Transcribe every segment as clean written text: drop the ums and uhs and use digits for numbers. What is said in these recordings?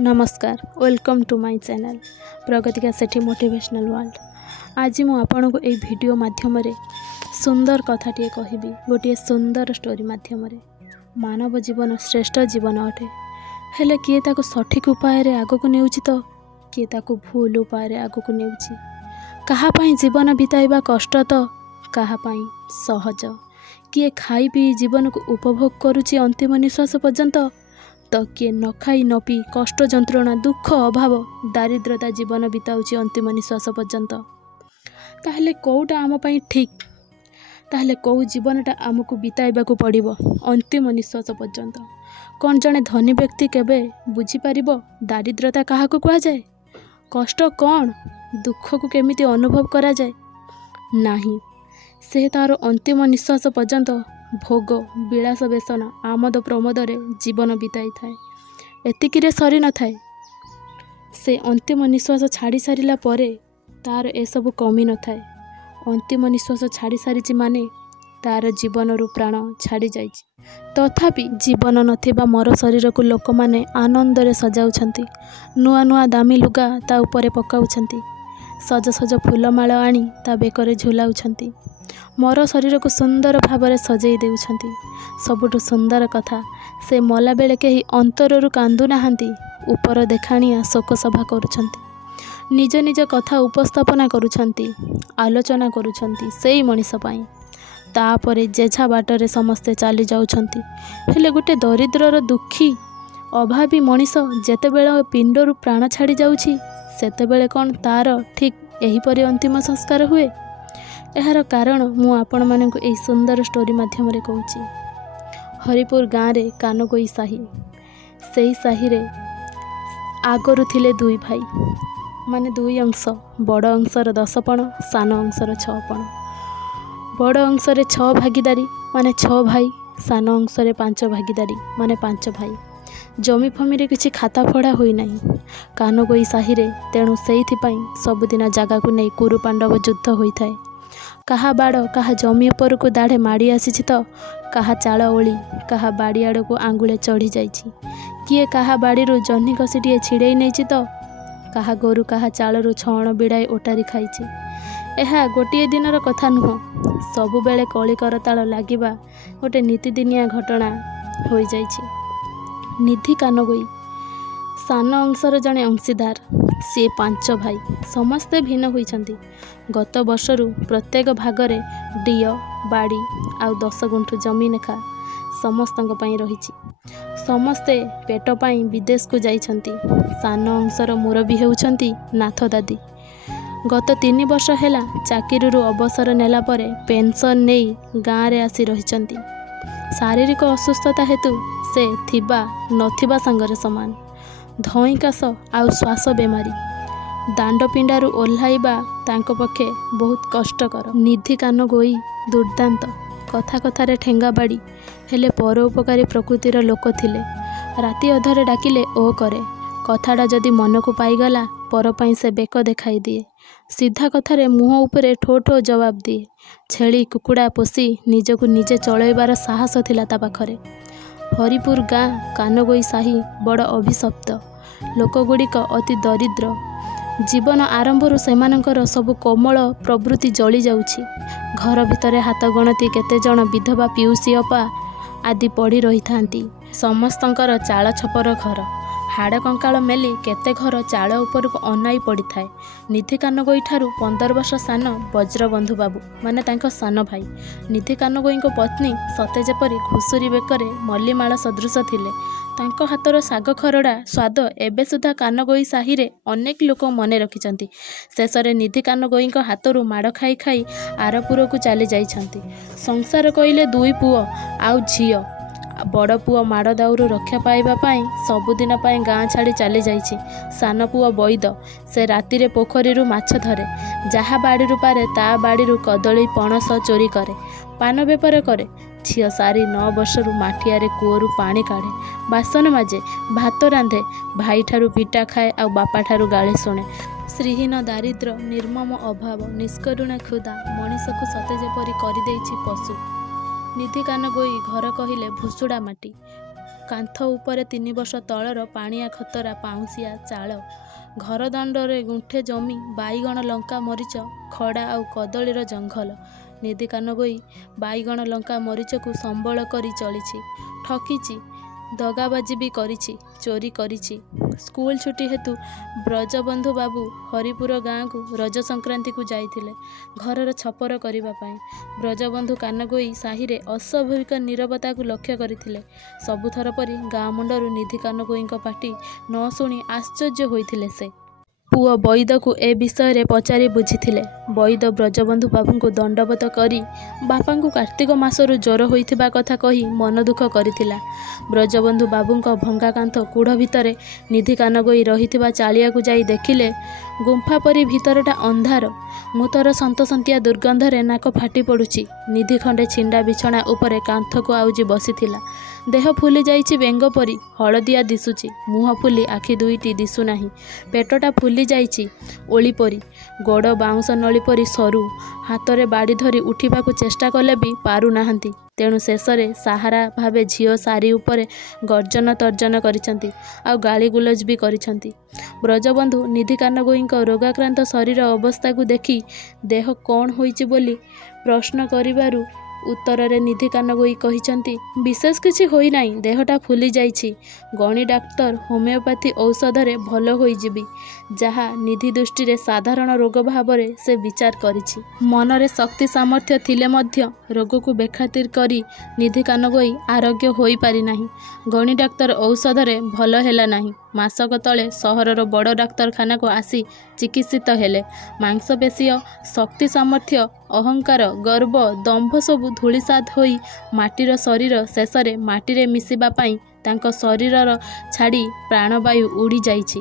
नमस्कार welcome to my channel Pragatika Sethi motivational world. आज मु आपन को एक वीडियो माध्यम सुंदर कथाटे कहबी। गोटे सुंदर स्टोरी माध्यम मानव जीवन श्रेष्ठ जीवन अटे। हेले किए ताको सठिक उपाय रे आगो को नेउची तो किए ताको भूल उपाय रे आगो को नेउची। कहा पई जीवन बिताइबा कष्ट तो कहा पई सहज। किए खाई पी जीवन को उपभोग करुची अंतिम निश्वास पर्यंत तो किए न खाई न पी कष्ट जंत्रणा दुख अभाव दारिद्रता जीवन बिताउची अंतिम निश्वास पर्यंत। ताहले कौटा आम पई ठीक, ताहले कौ जीवनटा आमको बिताइबाकू पड़िबो अंतिम निश्वास पर्यंत। कौन जने धनी व्यक्ति केबे बुझी पारिबो दारिद्रता काहाकू कुआ जाए, कष्ट कौन, दुख को केमिति अनुभव करा जाए नाही। से तार अंतिम निश्वास पर्यंत भोग विलास व्यसन आमद प्रमोद रे जीवन बिताई थाए। एतिकिरे सरी न थाए, से अंतिम निश्वास छाड़ी सारिला परे तार एसबु कमी न थाए। अंतिम निश्वास छाड़ी सारिची माने तार जीवन रु प्राण छाड़ी जाइछि। तथापि जीवन नथिबा मर शरीर को लोक माने आनंद रे सजाउछंती। नुआ नुआ दामी लुगा ता उपरे पकाउछंती। सज सज फूलमाଳ आनी ता बेकरे झुलाउछंती। मर शरीर को सुंदर भाव सजई देउछंती। सबुठु सुंदर कथा, से मला बेले केही अंतररु कांदु नाहांती, ऊपर देखाणिया शोक सभा करुछंती। निज निज कथा उपस्थापना करुछंती, आलोचना करुछंती सेई मनीष पाई। तापरे जेझा बाटरे समस्ते चली जाउछंती। हेले गुटे दरिद्रर दुखी अभावी मनीष जेतेबेले पिंडरु प्राण छाड़ी जाउछि, सेतेबेले कौन तार ठीक एहीपरि अंतिम संस्कार हुए। एहार कारण मु आपण मानकु एही सुंदर स्टोरी माध्यम रे कहूछि। हरिपुर गाँव रे कानगोई साही, सेही साही रे आगरु थिले दुई भाई, माने दुई अंश। बड़ अंशर 10 पण, सान अंशर 6 पण। बड़ अंशरे 6 भागीदारी माने 6 भाई, सान अंशरे 5 भागीदारी माने 5 भाई। जमी फमी रे किछि खाता फड़ा होई नाही कानगोई साही रे। तेणु सेइथिपाई सबुदिन जागा को नै कुरु पांडव युद्ध होई थाए। कहा बाड़ कहा जमी उपर को दाढ़े माड़ी आसी तो कहा चाल ओली कहा बाड़ी आड़ को आंगुले चढ़ी जाइछि। किए कहा बाड़ी जह्नी कसीटिए छिड़े नहीं तो कहा गोरु कहा चालू छण बिड़ाई ओटारी खाइछि। एहा गोटे दिनर कथा नुह, सबु बेले कली करताल लागिबा गोटे नीतिदिनिया घटना हो जाइछि। निधि कानगोई सान अंशर जड़े अंशीदार। सी 5 भाई समस्ते भिन्न होइछंती। गत वर्षरु प्रत्येक भागरे डीओ बाड़ी आउ 10 गुंठु जमी नेखा समस्तंक पई रहिछि। समस्ते पेट पई विदेश को जाइछंती। सान अंशर मुरबी हेउछंती नाथ दादी। गत 3 वर्ष हेला चाकिरीरु अवसर नेला परे पेंशन नेई गाँ रे आसी रहिछंती। शारीरिक असुस्थता हेतु से थिबा नथिबा संगरे समान। धई काश आउ श्वास बेमारी, दांड पिंडारू ओह्लाइबा तांको पक्षे बहुत कष्टकर। निधि कानगोई दुर्दांत, कथा कथारे ठेंगा बाड़ी, हेले परोपकारी प्रकृतिर लोक थिले। राति अधरे डाकिले ओ करे, कथाटा जदि मन को पाईगला पर पाई से बेक देखाई दिए। सीधा कथारे मुह उपरे ठो ठो जवाब दिए। छेली कुकुड़ा पोषी निजको निजे चलैबार साहस थिला ता पाखरे। हरिपुर गाँ कानगोई साही बड़ अभिशप्त। लोकगुड़िक अति दरिद्र। जीवन आरंभरू सेमानंकर सबु कोमल प्रवृत्ति जली जाउछि। घर भितरे हाथ गणती केते जण विधवा पिउसी अपा आदि पड़ी रही थांती। समस्तंकर चाଳ छपर घर, हाड़ कंकाल मेली केते घर चाଳ उपरको अनाई पड़ी थाए। निधि कानगोई ठारू 15 वर्ष सान वज्रबंधु बाबू माने तांको सान भाई। निधि कानगोई पत्नी सते जेपरी घुसुरी बेकरे मल्लीमाଳ सदृश थिले। तांको हाथर साग खरड़ा स्वाद एबे सुधा कानगोई साही रे अनेक लोक मने रखिछंती। शेषरे निधि कानगोई हाथरू माड़ खाई खाई आरपुर को चली जाइछंती। संसार कइले 2 पुओ आउ झियो। बड़ पुओ माड़ दाउरू रक्षा पाइबा पाई सबुदिन पाई गाँ छाड़ी चली जाइछि। सान पुओ बैद, से राति रे पोखरीरू माछ धरे। जहा बाड़ीरू पारे ता बाड़ीरू कदली पणस चोरी करे। पान बेपार करे। झियो सारी 9 वर्षरू माठियारे कूअरू पानी काढ़े, बासन माजे, भात रांधे, भाई ठारू पिटा खाए आउ बापा ठारू गाली शुणे। श्रीहीन दारिद्र निर्मम अभाव निष्करुण क्षुधा मनीषको सते जेपरी करि देइछि पशु। निधि कानगोई घर कहिले भुसुड़ा माटी। କାନ୍ଥ ଉପରେ 3 ବର୍ଷ ତଳର ପାଣିଆ ଖତରା ପାଉଁଶିଆ ଚାଳ। ଘର ଦାଣ୍ଡରେ ଗୁଣ୍ଠେ ଜମି, ବାଇଗଣ, ଲଙ୍କା, ମରିଚ, ଖଡ଼ା ଆଉ କଦଳୀର ଜଙ୍ଗଲ। ନିଧି କାନଗୋଇ ବାଇଗଣ, ଲଙ୍କା, ମରିଚକୁ ସମ୍ବଳ କରି ଚଳିଛି। ଠକିଛି, ଦଗାବାଜି ବି କରିଛି, ଚୋରି କରିଛି। ସ୍କୁଲ ଛୁଟି ହେତୁ ବ୍ରଜବନ୍ଧୁ ବାବୁ ହରିପୁର ଗାଁକୁ ରଜ ସଂକ୍ରାନ୍ତିକୁ ଯାଇଥିଲେ ଘରର ଛପର କରିବା ପାଇଁ। ବ୍ରଜବନ୍ଧୁ କାନଗୋଇ ସାହିରେ ଅସ୍ୱାଭାବିକ ନୀରବତାକୁ ଲକ୍ଷ୍ୟ କରିଥିଲେ। ସବୁଥର ପରି ଗାଁ ମୁଣ୍ଡରୁ ନିଧି କାନଗୋଇଙ୍କ ପାଟି ନ ଶୁଣି ଆଶ୍ଚର୍ଯ୍ୟ ହୋଇଥିଲେ ସେ। ପୁଅ ବଇଦକୁ ଏ ବିଷୟରେ ପଚାରି ବୁଝିଥିଲେ। ବଇଦ ବ୍ରଜବନ୍ଧୁ ବାବୁଙ୍କୁ ଦଣ୍ଡବତ କରି ବାପାଙ୍କୁ କାର୍ତ୍ତିକ ମାସରୁ ଜ୍ୱର ହୋଇଥିବା କଥା କହି ମନ ଦୁଃଖ କରିଥିଲା। ବ୍ରଜବନ୍ଧୁ ବାବୁଙ୍କ ଭଙ୍ଗା କାନ୍ଥ କୁଢ଼ ଭିତରେ ନିଧି କାନଗୋଇ ରହିଥିବା ଚାଳିଆକୁ ଯାଇ ଦେଖିଲେ ଗୁମ୍ଫା ପରି ଭିତରଟା ଅନ୍ଧାର। ମୂତର ସନ୍ତସନ୍ତିଆ ଦୁର୍ଗନ୍ଧରେ ନାକ ଫାଟି ପଡ଼ୁଛି। ନିଧି ଖଣ୍ଡେ ଛିଣ୍ଡା ବିଛଣା ଉପରେ କାନ୍ଥକୁ ଆଉଜି ବସିଥିଲା। ଦେହ ଫୁଲି ଯାଇଛି ବେଙ୍ଗ ପରି, ହଳଦିଆ ଦିଶୁଛି। ମୁହଁ ଫୁଲି ଆଖି ଦୁଇଟି ଦିଶୁନାହିଁ। ପେଟଟା ଫୁଲି ଯାଇଛି ଓଳି ପରି, ଗୋଡ଼ ବାଉଁଶ ନଳି ପରି ସରୁ। ହାତରେ ବାଡ଼ି ଧରି ଉଠିବାକୁ ଚେଷ୍ଟା କଲେ ବି ପାରୁନାହାନ୍ତି। ତେଣୁ ଶେଷରେ ସାହାରା ଭାବେ ଝିଅ ଶାରୀ ଉପରେ ଗର୍ଜନ ତର୍ଜନ କରିଛନ୍ତି, ଆଉ ଗାଳି ଗୁଲଜ ବି କରିଛନ୍ତି। ବ୍ରଜବନ୍ଧୁ ନିଧି କାନଗୋଇଙ୍କ ରୋଗାକ୍ରାନ୍ତ ଶରୀର ଅବସ୍ଥାକୁ ଦେଖି ଦେହ କ'ଣ ହୋଇଛି ବୋଲି ପ୍ରଶ୍ନ କରିବାରୁ ଉତ୍ତରରେ ନିଧି କାନଗୋଇ କହିଛନ୍ତି, ବିଶେଷ କିଛି ହୋଇନାହିଁ, ଦେହଟା ଫୁଲି ଯାଇଛି। ଗଣି ଡାକ୍ତର ହୋମିଓପାଥି ଔଷଧରେ ଭଲ ହୋଇଯିବି, ଯାହା ନିଧି ଦୃଷ୍ଟିରେ ସାଧାରଣ ରୋଗ ଭାବରେ ସେ ବିଚାର କରିଛି। ମନରେ ଶକ୍ତି ସାମର୍ଥ୍ୟ ଥିଲେ ମଧ୍ୟ ରୋଗକୁ ବେଖାତିର କରି ନିଧି କାନଗୋଇ ଆରୋଗ୍ୟ ହୋଇପାରିନାହିଁ। ଗଣି ଡାକ୍ତର ଔଷଧରେ ଭଲ ହେଲା ନାହିଁ। ମାସକ ତଳେ ସହରର ବଡ଼ ଡାକ୍ତରଖାନାକୁ ଆସି ଚିକିତ୍ସିତ ହେଲେ। ମାଂସପେଶୀୟ ଶକ୍ତି ସାମର୍ଥ୍ୟ, ଅହଙ୍କାର, ଗର୍ବ, ଦମ୍ଭ ସବୁ ଧୂଳିସାତ୍ ହୋଇ ମାଟିର ଶରୀର ଶେଷରେ ମାଟିରେ ମିଶିବା ପାଇଁ ତାଙ୍କ ଶରୀରର ଛାଡ଼ି ପ୍ରାଣବାୟୁ ଉଡ଼ି ଯାଇଛି।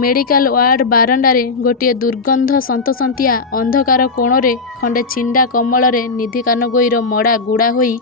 ମେଡ଼ିକାଲ ୱାର୍ଡ ବାରଣ୍ଡାରେ ଗୋଟିଏ ଦୁର୍ଗନ୍ଧ ସନ୍ତସନ୍ତିଆ ଅନ୍ଧକାର କୋଣରେ ଖଣ୍ଡେ ଛିଣ୍ଡା କମଳରେ ନିଧି କାନଗୋଇର ମଡ଼ା ଗୁଡ଼ା ହୋଇ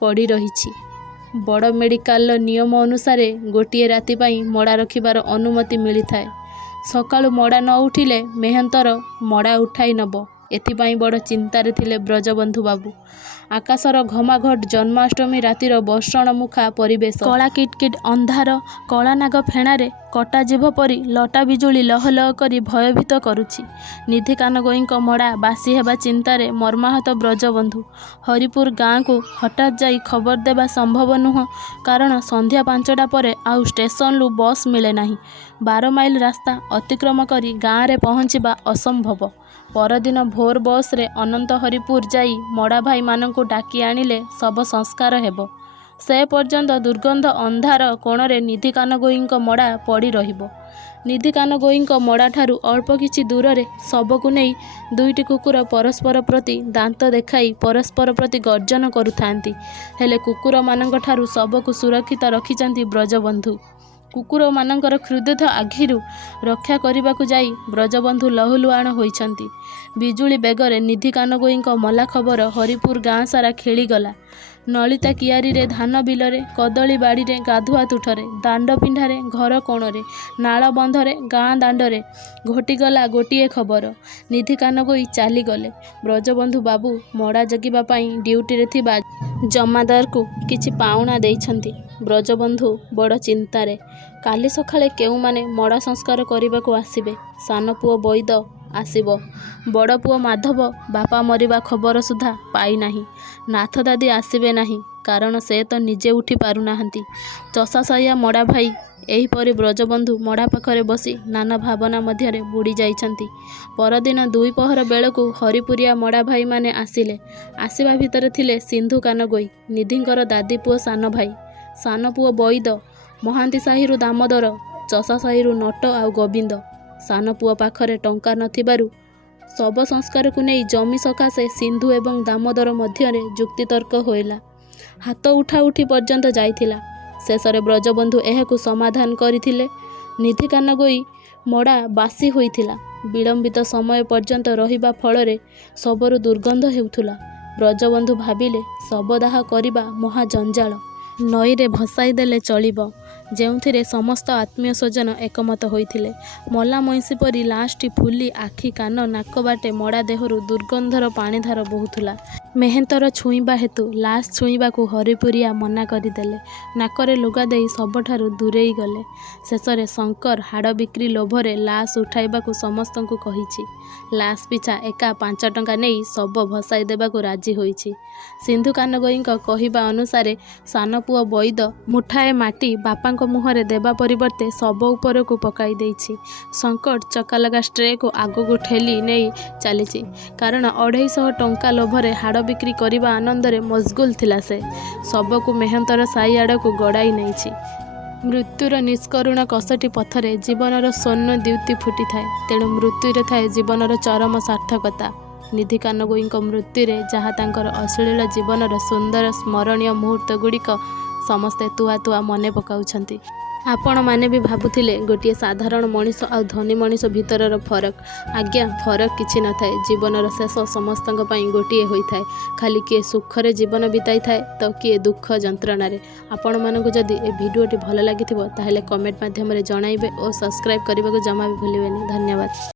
ପଡ଼ି ରହିଛି। ବଡ଼ ମେଡ଼ିକାଲର ନିୟମ ଅନୁସାରେ ଗୋଟିଏ ରାତି ପାଇଁ ମଡ଼ା ରଖିବାର ଅନୁମତି ମିଳିଥାଏ। ସକାଳୁ ମଡ଼ା ନ ଉଠିଲେ ମେହନ୍ତର ମଡ଼ା ଉଠାଇ ନେବ। ଏଥିପାଇଁ ବଡ଼ ଚିନ୍ତାରେ ଥିଲେ ବ୍ରଜବନ୍ଧୁ ବାବୁ। ଆକାଶର ଘମାଘୋଟ ଜନ୍ମାଷ୍ଟମୀ ରାତିର ବର୍ଷଣମୁଖା ପରିବେଶ। କଳା କିଟ୍ କିଟ୍ ଅନ୍ଧାର କଳାନାଗ ଫେଣାରେ କଟା ଜିଭ ପରି ଲଟା ବିଜୁଳି ଲହ ଲହ କରି ଭୟଭୀତ କରୁଛି। ନିଧି କାନଗୋଇଙ୍କ ମଡ଼ା ବାସି ହେବା ଚିନ୍ତାରେ ମର୍ମାହତ ବ୍ରଜବନ୍ଧୁ। ହରିପୁର ଗାଁକୁ ହଠାତ୍ ଯାଇ ଖବର ଦେବା ସମ୍ଭବ ନୁହଁ, କାରଣ ସନ୍ଧ୍ୟା 5ଟା ପରେ ଆଉ ଷ୍ଟେସନରୁ ବସ୍ ମିଳେ ନାହିଁ। 12 ମାଇଲ ରାସ୍ତା ଅତିକ୍ରମ କରି ଗାଁରେ ପହଞ୍ଚିବା ଅସମ୍ଭବ। ପରଦିନ ଭୋର ବସ୍ରେ ଅନନ୍ତ ହରିପୁର ଯାଇ ମଡ଼ା ଭାଇମାନଙ୍କୁ ଡାକି ଆଣିଲେ ଶବ ସଂସ୍କାର ହେବ। ସେ ପର୍ଯ୍ୟନ୍ତ ଦୁର୍ଗନ୍ଧ ଅନ୍ଧାର କୋଣରେ ନିଧି କାନଗୋଇଙ୍କ ମଡ଼ା ପଡ଼ି ରହିବ। ନିଧି କାନଗୋଇଙ୍କ ମଡ଼ାଠାରୁ ଅଳ୍ପ କିଛି ଦୂରରେ ଶବକୁ ନେଇ ଦୁଇଟି କୁକୁର ପରସ୍ପର ପ୍ରତି ଦାନ୍ତ ଦେଖାଇ ପରସ୍ପର ପ୍ରତି ଗର୍ଜନ କରୁଥାନ୍ତି। ହେଲେ କୁକୁରମାନଙ୍କଠାରୁ ଶବକୁ ସୁରକ୍ଷିତ ରଖିଛନ୍ତି ବ୍ରଜବନ୍ଧୁ। କୁକୁରମାନଙ୍କର କ୍ରୁଦ୍ଧ ଆଖିରୁ ରକ୍ଷା କରିବାକୁ ଯାଇ ବ୍ରଜବନ୍ଧୁ ଲହୁଲୁହାଣ ହୋଇଛନ୍ତି। ବିଜୁଳି ବେଗରେ ନିଧି କାନଗୋଇଙ୍କ ମଲା ଖବର ହରିପୁର ଗାଁ ସାରା ଖେଳିଗଲା। ନଳିତା କିଆରୀରେ, ଧାନ ବିଲରେ, କଦଳୀ ବାଡ଼ିରେ, ଗାଧୁଆ ତୁଠରେ, ଦାଣ୍ଡ ପିଣ୍ଡାରେ, ଘର କୋଣରେ, ନାଳ ବନ୍ଧରେ, ଗାଁ ଦାଣ୍ଡରେ ଘୋଟିଗଲା ଗୋଟିଏ ଖବର, ନିଧି କାନଗୋଇ ଚାଲିଗଲେ। ବ୍ରଜବନ୍ଧୁ ବାବୁ ମଡ଼ା ଜଗିବା ପାଇଁ ଡ୍ୟୁଟିରେ ଥିବା ଜମାଦାରକୁ କିଛି ପାଉଣା ଦେଇଛନ୍ତି। ବ୍ରଜବନ୍ଧୁ ବଡ଼ ଚିନ୍ତାରେ। କାଲି ସକାଳେ କେଉଁମାନେ ମଡ଼ା ସଂସ୍କାର କରିବାକୁ ଆସିବେ? ସାନ ପୁଅ ବଇଦ ଆସିବ। ବଡ଼ ପୁଅ ମାଧବ ବାପା ମରିବା ଖବର ସୁଦ୍ଧା ପାଇନାହିଁ। ନାଥ ଦାଦି ଆସିବେ ନାହିଁ, କାରଣ ସେ ତ ନିଜେ ଉଠି ପାରୁନାହାନ୍ତି। ଚଷାସାହିଆ ମଡ଼ା ଭାଇ। ଏହିପରି ବ୍ରଜବନ୍ଧୁ ମଡ଼ା ପାଖରେ ବସି ନାନା ଭାବନା ମଧ୍ୟରେ ବୁଡ଼ି ଯାଇଛନ୍ତି। ପରଦିନ 2 ପହର ବେଳକୁ ହରିପୁରିଆ ମଡ଼ା ଭାଇମାନେ ଆସିଲେ। ଆସିବା ଭିତରେ ଥିଲେ ସିନ୍ଧୁ କାନଗୋଇ, ନିଧିଙ୍କର ଦାଦି ପୁଅ ସାନ ଭାଇ। ସାନ ପୁଅ ବଇଦ, ମହାନ୍ତି ସାହିରୁ ଦାମୋଦର, ଚଷା ସାହିରୁ ନଟ ଆଉ ଗୋବିନ୍ଦ। ସାନ ପୁଅ ପାଖରେ ଟଙ୍କା ନଥିବାରୁ ଶବ ସଂସ୍କାରକୁ ନେଇ ଜମି ସକାଶେ ସିନ୍ଧୁ ଏବଂ ଦାମୋଦର ମଧ୍ୟରେ ଯୁକ୍ତିତର୍କ ହୋଇଲା। ହାତ ଉଠାଉଠି ପର୍ଯ୍ୟନ୍ତ ଯାଇଥିଲା। ଶେଷରେ ବ୍ରଜବନ୍ଧୁ ଏହାକୁ ସମାଧାନ କରିଥିଲେ। ନିଧି କାନଗୋଇ ମଡ଼ା ବାସି ହୋଇଥିଲା। ବିଳମ୍ବିତ ସମୟ ପର୍ଯ୍ୟନ୍ତ ରହିବା ଫଳରେ ଶବରୁ ଦୁର୍ଗନ୍ଧ ହେଉଥିଲା। ବ୍ରଜବନ୍ଧୁ ଭାବିଲେ ଶବଦାହ କରିବା ମହା ଜଞ୍ଜାଳ। ନଈରେ ଭସାଇ ଦେଲେ ଚଳିବ, ଯେଉଁଥିରେ ସମସ୍ତ ଆତ୍ମୀୟ ସ୍ୱଜନ ଏକମତ ହୋଇଥିଲେ। ମଲା ମଇଁଷି ପରି ଲାଶଟି ଫୁଲି ଆଖି କାନ ନାକ ବାଟେ ମଡ଼ା ଦେହରୁ ଦୁର୍ଗନ୍ଧର ପାଣିଧାର ବୋହୁଥିଲା। ମେହେନ୍ତର ଛୁଇଁବା ହେତୁ ଲାସ୍ ଛୁଇଁବାକୁ ହରିପୁରିଆ ମନା କରିଦେଲେ। ନାକରେ ଲୁଗା ଦେଇ ଶବଠାରୁ ଦୂରେଇ ଗଲେ। ଶେଷରେ ଶଙ୍କର ହାଡ଼ ବିକ୍ରି ଲୋଭରେ ଲାସ୍ ଉଠାଇବାକୁ ସମସ୍ତଙ୍କୁ କହିଛି। ଲାସ୍ ପିଛା ଏକା 5 ଟଙ୍କା ନେଇ ଶବ ଭସାଇ ଦେବାକୁ ରାଜି ହୋଇଛି। ସିନ୍ଧୁ କାନଗୋଇଙ୍କ କହିବା ଅନୁସାରେ ସାନପୁଅ ବଇଦ ମୁଠାଏ ମାଟି ବାପାଙ୍କ ମୁହଁରେ ଦେବା ପରିବର୍ତ୍ତେ ଶବ ଉପରକୁ ପକାଇ ଦେଇଛି। ଶଙ୍କର ଚକାଲଗା ଟ୍ରେକୁ ଆଗକୁ ଠେଲି ନେଇ ଚାଲିଛି। କାରଣ 250 ଟଙ୍କା ଲୋଭରେ ହାଡ଼ ବିକ୍ରି କରିବା ଆନନ୍ଦରେ ମସଗୁଲ ଥିଲା ସେ। ଶବକୁ ମେହେନ୍ତର ସାହି ଆଡ଼କୁ ଗଡ଼ାଇ ନେଇଛି। ମୃତ୍ୟୁର ନିଷ୍କରୁଣ କଷଟି ପଥରେ ଜୀବନର ସ୍ୱର୍ଣ୍ଣ ଦ୍ୟୁତି ଫୁଟିଥାଏ। ତେଣୁ ମୃତ୍ୟୁରେ ଥାଏ ଜୀବନର ଚରମ ସାର୍ଥକତା। ନିଧି କାନଗୋଇଙ୍କ ମୃତ୍ୟୁରେ ଯାହା ତାଙ୍କର ଅଶ୍ଳୀଳ ଜୀବନର ସୁନ୍ଦର ସ୍ମରଣୀୟ ମୁହୂର୍ତ୍ତଗୁଡ଼ିକ ସମସ୍ତେ ତୁଆ ତୁଆ ମନେ ପକାଉଛନ୍ତି। ଆପଣମାନେ ବି ଭାବୁଥିଲେ ଗୋଟିଏ ସାଧାରଣ ମଣିଷ ଆଉ ଧନୀ ମଣିଷ ଭିତରର ଫରକ। ଆଜ୍ଞା, ଫରକ କିଛି ନଥାଏ। ଜୀବନର ଶେଷ ସମସ୍ତଙ୍କ ପାଇଁ ଗୋଟିଏ ହୋଇଥାଏ। ଖାଲି କିଏ ସୁଖରେ ଜୀବନ ବିତାଇଥାଏ ତ କିଏ ଦୁଃଖ ଯନ୍ତ୍ରଣାରେ। ଆପଣମାନଙ୍କୁ ଯଦି ଏ ଭିଡ଼ିଓଟି ଭଲ ଲାଗିଥିବ ତାହେଲେ କମେଣ୍ଟ ମାଧ୍ୟମରେ ଜଣାଇବେ ଓ ସବସ୍କ୍ରାଇବ୍ କରିବାକୁ ଜମା ବି ଭୁଲିବେନି। ଧନ୍ୟବାଦ।